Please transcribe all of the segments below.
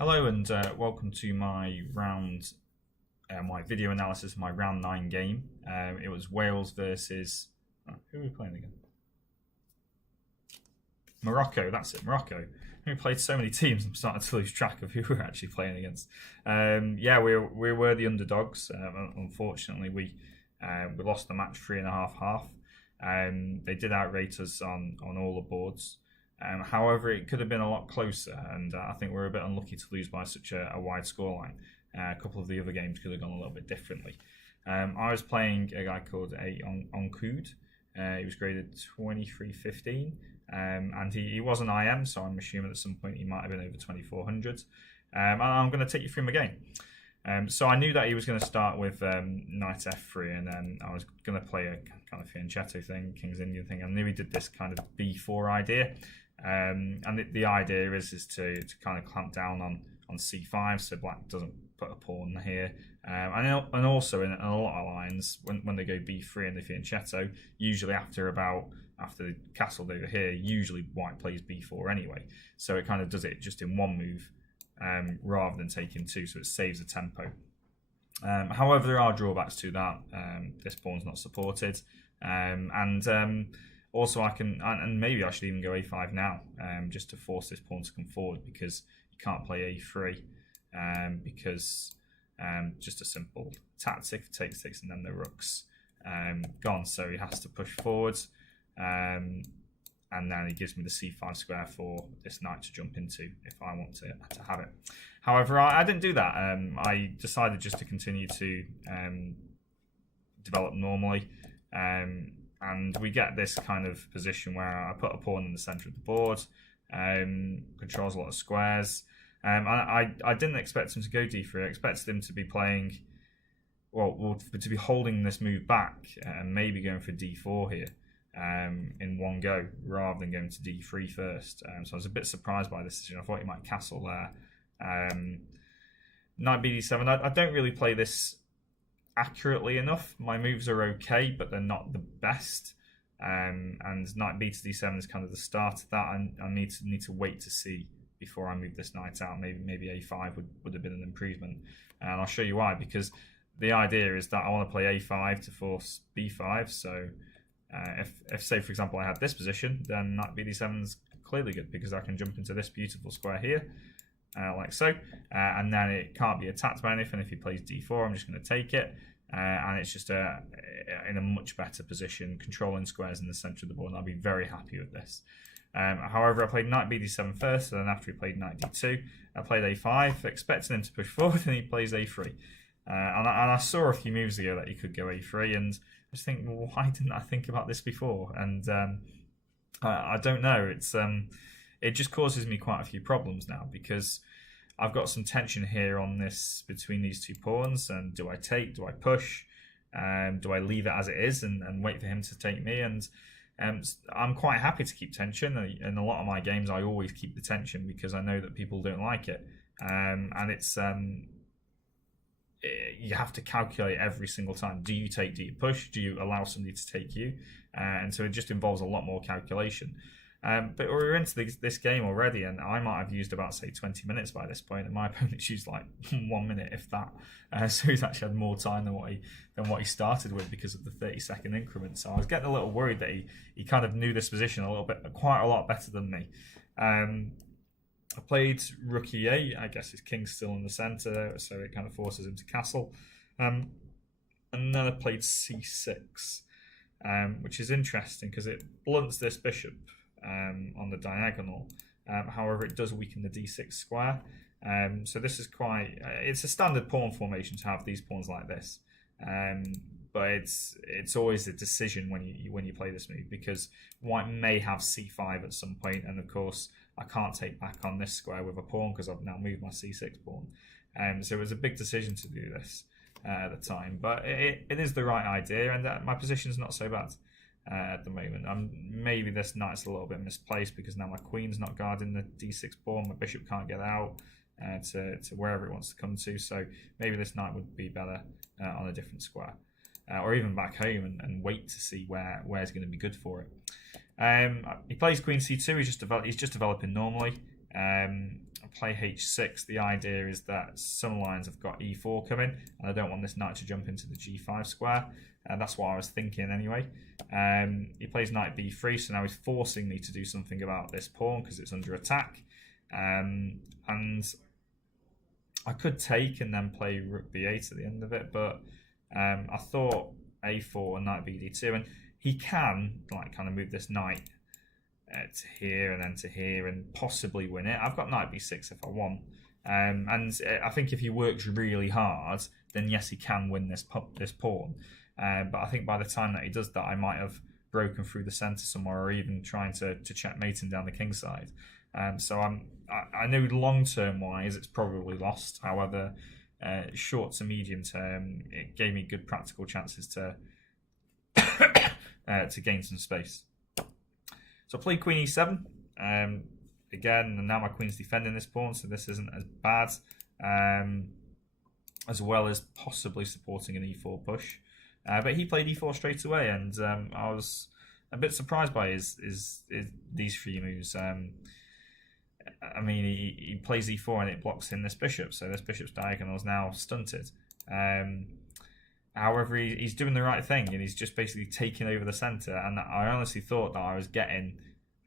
Hello and welcome to my my video analysis of my round 9 game. It was Wales versus, who were we playing again? Morocco, that's it, Morocco. We played so many teams, I'm starting to lose track of who we're actually playing against. We were the underdogs. Unfortunately, we lost the match 3.5-half. They did outrate us on all the boards. However, it could have been a lot closer, and I think we're a bit unlucky to lose by such a wide scoreline. A couple of the other games could have gone a little bit differently. I was playing a guy called A Onkoud. He was graded 2315, and he was an IM, so I'm assuming at some point he might have been over 2400. And I'm going to take you through my game. So I knew that he was going to start with knight f3, and then I was going to play a kind of fianchetto thing, King's Indian thing. I knew he did this kind of b4 idea. And the idea is to kind of clamp down on c5, so black doesn't put a pawn here. And also in a lot of lines, when they go b3 and the fianchetto, usually after the castle over here, usually white plays b4 anyway. So it kind of does it just in one move rather than taking two, so it saves the tempo. However, there are drawbacks to that. This pawn's not supported, also, I can, and maybe I should even go a5 now, just to force this pawn to come forward, because you can't play a3, because just a simple tactic, takes, and then the rook's gone, so he has to push forwards, and then he gives me the c5 square for this knight to jump into if I want to have it. However, I didn't do that. I decided just to continue to develop normally. And we get this kind of position where I put a pawn in the centre of the board, controls a lot of squares. I didn't expect him to go d3. I expected him to be playing, to be holding this move back and maybe going for d4 here in one go rather than going to d3 first. So I was a bit surprised by this decision. I thought he might castle there. Knight bd7. I don't really play this accurately enough. My moves are okay, but they're not the best. And knight b to d7 is kind of the start of that. I need to wait to see before I move this knight out. Maybe a5 would have been an improvement, and I'll show you why. Because the idea is that I want to play a5 to force b5. So if say for example I had this position, then knight b d7 is clearly good because I can jump into this beautiful square here. Like so, and then it can't be attacked by anything. If he plays d4, I'm just going to take it, and it's just in a much better position, controlling squares in the centre of the board, and I'll be very happy with this. However, I played knight bd7 first, and then after he played knight d2, I played a5, expecting him to push forward, and he plays a3. And I saw a few moves ago that he could go a3, and I just think, well, why didn't I think about this before? And I don't know. It just causes me quite a few problems now, because I've got some tension here on this between these two pawns. And do I take? Do I push? Do I leave it as it is and wait for him to take me? And I'm quite happy to keep tension. In a lot of my games, I always keep the tension because I know that people don't like it. And it's you have to calculate every single time. Do you take? Do you push? Do you allow somebody to take you? And so it just involves a lot more calculation. But we're into this game already, and I might have used about, say, 20 minutes by this point, and my opponent's used like 1 minute, if that. So he's actually had more time than what he started with because of the 30-second increment. So I was getting a little worried that he kind of knew this position quite a lot better than me. I played rook e8. I guess his king's still in the centre, so it kind of forces him to castle. And then I played c6, which is interesting because it blunts this bishop on the diagonal. However, it does weaken the d6 square. So this is it's a standard pawn formation to have these pawns like this. But it's always a decision when you play this move, because white may have c5 at some point, and of course I can't take back on this square with a pawn because I've now moved my c6 pawn. So it was a big decision to do this at the time, but it is the right idea, and my position's not so bad at the moment. Maybe this knight's a little bit misplaced because now my queen's not guarding the d6 pawn, my bishop can't get out to wherever it wants to come to, so maybe this knight would be better on a different square, or even back home and wait to see where's going to be good for it. He plays queen c2. He's just developing normally. I play h6, the idea is that some lines have got e4 coming, and I don't want this knight to jump into the g5 square. That's what I was thinking anyway. He plays knight b3, so now he's forcing me to do something about this pawn because it's under attack. And I could take and then play rook b8 at the end of it, but I thought a4 and knight bd2, and he can like kind of move this knight to here and then to here and possibly win it. I've got knight b6 if I want, and I think if he works really hard, then yes, he can win this pawn. But I think by the time that he does that, I might have broken through the centre somewhere, or even trying to checkmate him down the king side. So I know long term wise it's probably lost. However, short to medium term, it gave me good practical chances to gain some space. So I played queen e7. Again, and now my queen's defending this pawn, so this isn't as bad. As well as possibly supporting an e4 push. But he played e4 straight away, and I was a bit surprised by these three moves. I mean, he plays e4 and it blocks in this bishop, so this bishop's diagonal is now stunted. However, he's doing the right thing, and he's just basically taking over the centre, and I honestly thought that I was getting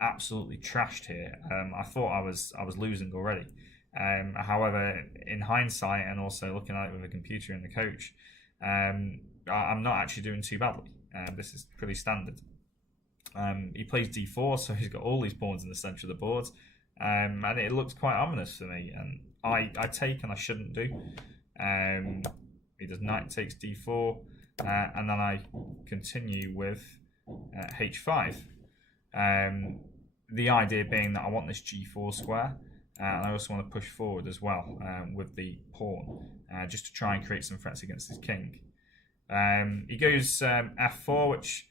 absolutely trashed here. I thought I was losing already. However, in hindsight, and also looking at it with a computer and the coach, I'm not actually doing too badly. This is pretty standard. He plays d4, so he's got all these pawns in the centre of the board, and it looks quite ominous for me. And I take, and I shouldn't do. He does knight takes d4, and then I continue with h5. The idea being that I want this g4 square, and I also want to push forward as well with the pawn, just to try and create some threats against his king. He goes f4, which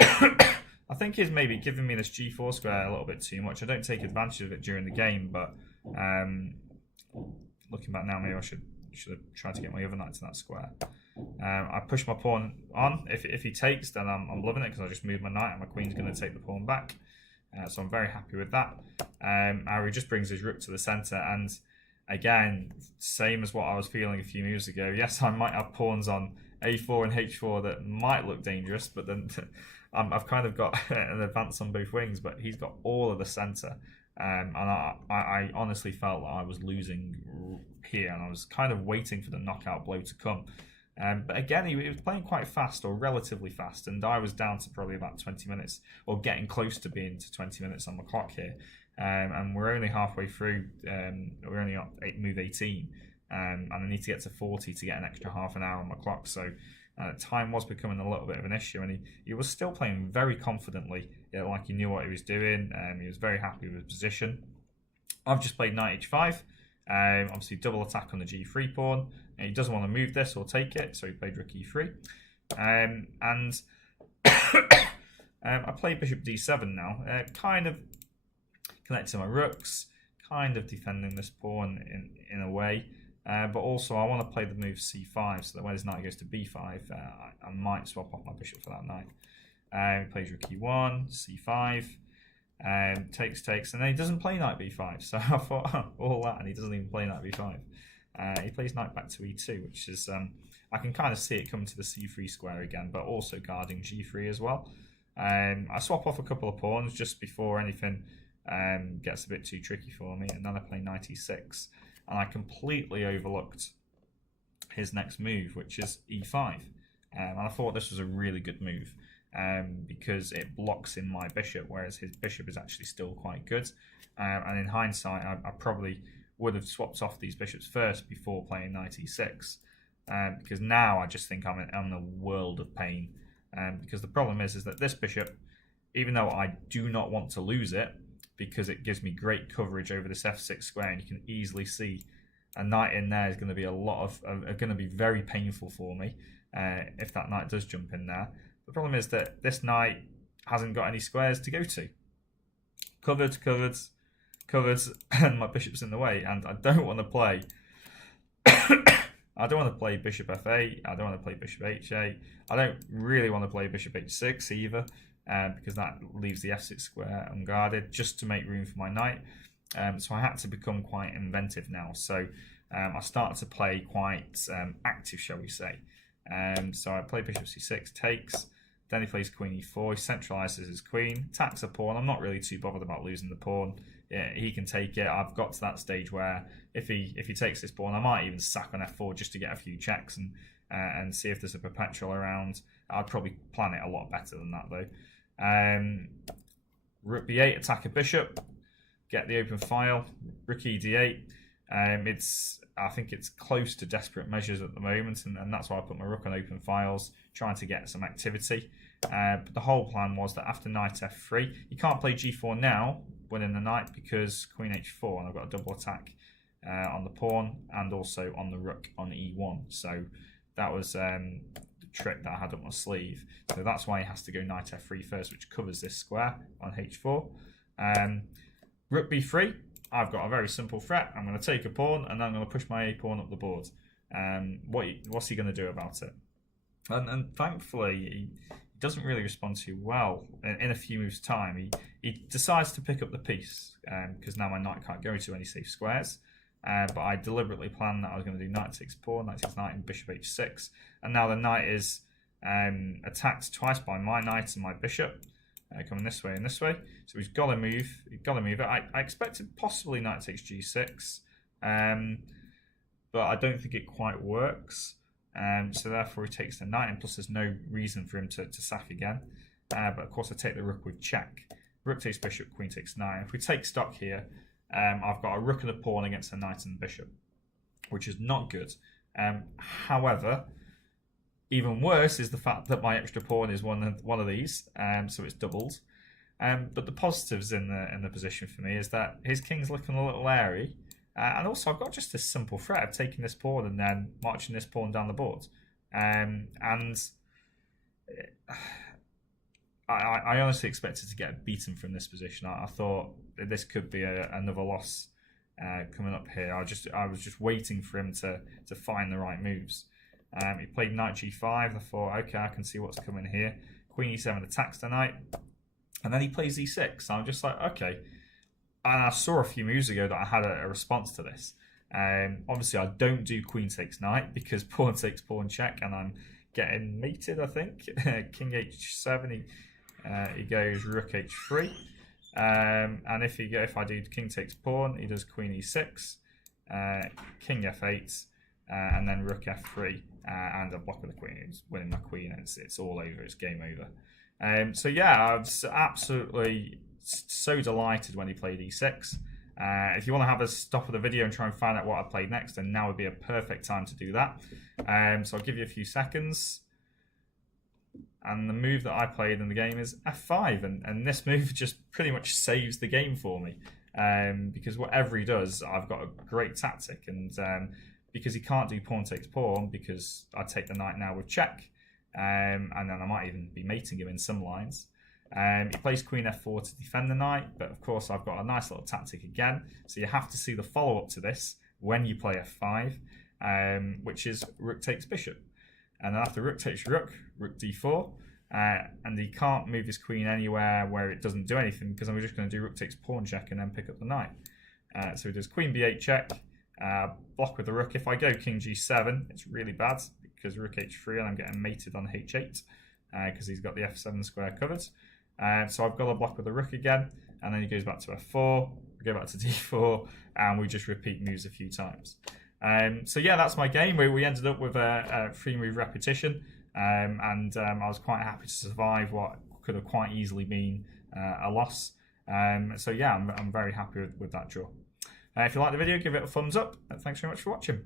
I think is maybe giving me this g4 square a little bit too much. I don't take advantage of it during the game, but looking back now, maybe I should have tried to get my other knight to that square. I push my pawn on. If he takes, then I'm loving it, because I just moved my knight and my queen's going to take the pawn back. So I'm very happy with that. He just brings his rook to the centre, and again, same as what I was feeling a few moves ago. Yes, I might have pawns on a4 and h4 that might look dangerous, but then I've kind of got an advance on both wings, but he's got all of the centre. And I honestly felt that I was losing here, and I was kind of waiting for the knockout blow to come. But again, he was playing quite fast, or relatively fast, and I was down to probably about 20 minutes, or getting close to being to 20 minutes on the clock here. And we're only halfway through. We're only on move 18, and I need to get to 40 to get an extra half an hour on my clock. So time was becoming a little bit of an issue, and he was still playing very confidently, like he knew what he was doing. He was very happy with his position. I've just played knight h5. Obviously double attack on the g3 pawn, and he doesn't want to move this or take it, so he played rook e3. And I played bishop d7 now, kind of connecting my rooks, kind of defending this pawn in a way, but also I want to play the move c5, so that when his knight goes to b5, I might swap off my bishop for that knight. He plays rook e1, c5, takes, and then he doesn't play knight b5, so I thought, all that, and he doesn't even play knight b5. He plays knight back to e2, which is, I can kind of see it coming to the c3 square again, but also guarding g3 as well. I swap off a couple of pawns just before anything gets a bit too tricky for me, and then I play knight e6, and I completely overlooked his next move, which is e5. And I thought this was a really good move, because it blocks in my bishop, whereas his bishop is actually still quite good. And in hindsight, I probably would have swapped off these bishops first before playing knight e6, because now I just think I'm in a world of pain. Because the problem is that this bishop, even though I do not want to lose it, because it gives me great coverage over this f6 square, and you can easily see a knight in there is going to be going to be very painful for me if that knight does jump in there. The problem is that this knight hasn't got any squares to go to. Covered, and my bishop's in the way, and I don't want to play. I don't want to play bishop f8. I don't want to play bishop h8. I don't really want to play bishop h6 either, because that leaves the f6 square unguarded, just to make room for my knight. So I had to become quite inventive now. So I started to play quite active, shall we say. So I play bishop c6, takes, then he plays queen e4, he centralises his queen, attacks a pawn. I'm not really too bothered about losing the pawn. Yeah, he can take it. I've got to that stage where if he takes this pawn, I might even sack on f4 just to get a few checks and see if there's a perpetual around. I'd probably plan it a lot better than that though. Rook b8, attack a bishop, get the open file. Rook e d8. I think it's close to desperate measures at the moment, and that's why I put my rook on open files, trying to get some activity. But the whole plan was that after knight f3, you can't play g4 now, winning the knight, because queen h4, and I've got a double attack on the pawn and also on the rook on e1. So that was the trick that I had up my sleeve. So that's why he has to go knight f3 first, which covers this square on h4. Rook b3. I've got a very simple threat. I'm going to take a pawn and then I'm going to push my a pawn up the board. What's he going to do about it? And thankfully, he doesn't really respond too well. In a few moves' time, he decides to pick up the piece because now my knight can't go to any safe squares. But I deliberately planned that I was going to do knight takes pawn, knight takes knight, and bishop h6. And now the knight is attacked twice by my knight and my bishop. Coming this way and this way, so he's got to move. He's got to move it. I expected possibly knight takes g6, but I don't think it quite works. So therefore he takes the knight, and plus there's no reason for him to sack again. But of course I take the rook with check. Rook takes bishop, queen takes knight. If we take stock here, I've got a rook and a pawn against a knight and bishop, which is not good. However, even worse is the fact that my extra pawn is one of these, so it's doubled. But the positives in the position for me is that his king's looking a little airy, and also I've got just this simple threat of taking this pawn and then marching this pawn down the board. And I honestly expected to get beaten from this position. I thought that this could be another loss coming up here. I was just waiting for him to find the right moves. He played knight g5. I thought, okay, I can see what's coming here. Queen e7 attacks the knight, and then he plays e6. So I'm just like, okay. And I saw a few moves ago that I had a response to this. Obviously, I don't do queen takes knight because pawn takes pawn check, and I'm getting mated. I think king h7. He goes rook h3, and if I do king takes pawn, he does queen e6, king f8. And then rook f3 and a block with the queen. It's winning my queen, and it's all over. It's game over. So yeah, I was absolutely so delighted when he played e6. If you want to have a stop of the video and try and find out what I played next, then now would be a perfect time to do that. So I'll give you a few seconds. And the move that I played in the game is f5, and this move just pretty much saves the game for me. Because whatever he does, I've got a great tactic, and because he can't do pawn takes pawn, because I take the knight now with check, and then I might even be mating him in some lines. He plays queen f4 to defend the knight, but of course I've got a nice little tactic again, so you have to see the follow-up to this when you play f5, which is rook takes bishop. And then after rook takes rook, rook d4, and he can't move his queen anywhere where it doesn't do anything, because I'm just going to do rook takes pawn check and then pick up the knight. So he does queen b8 check, block with the rook. If I go king g7, it's really bad because rook h3 and I'm getting mated on h8 because he's got the f7 square covered. So I've got to block with the rook again, and then he goes back to f4, we go back to d4, and we just repeat moves a few times. So yeah, that's my game. We ended up with a 3-move repetition, and I was quite happy to survive what could have quite easily been a loss. So yeah, I'm very happy with that draw. If you like the video, give it a thumbs up. Thanks very much for watching.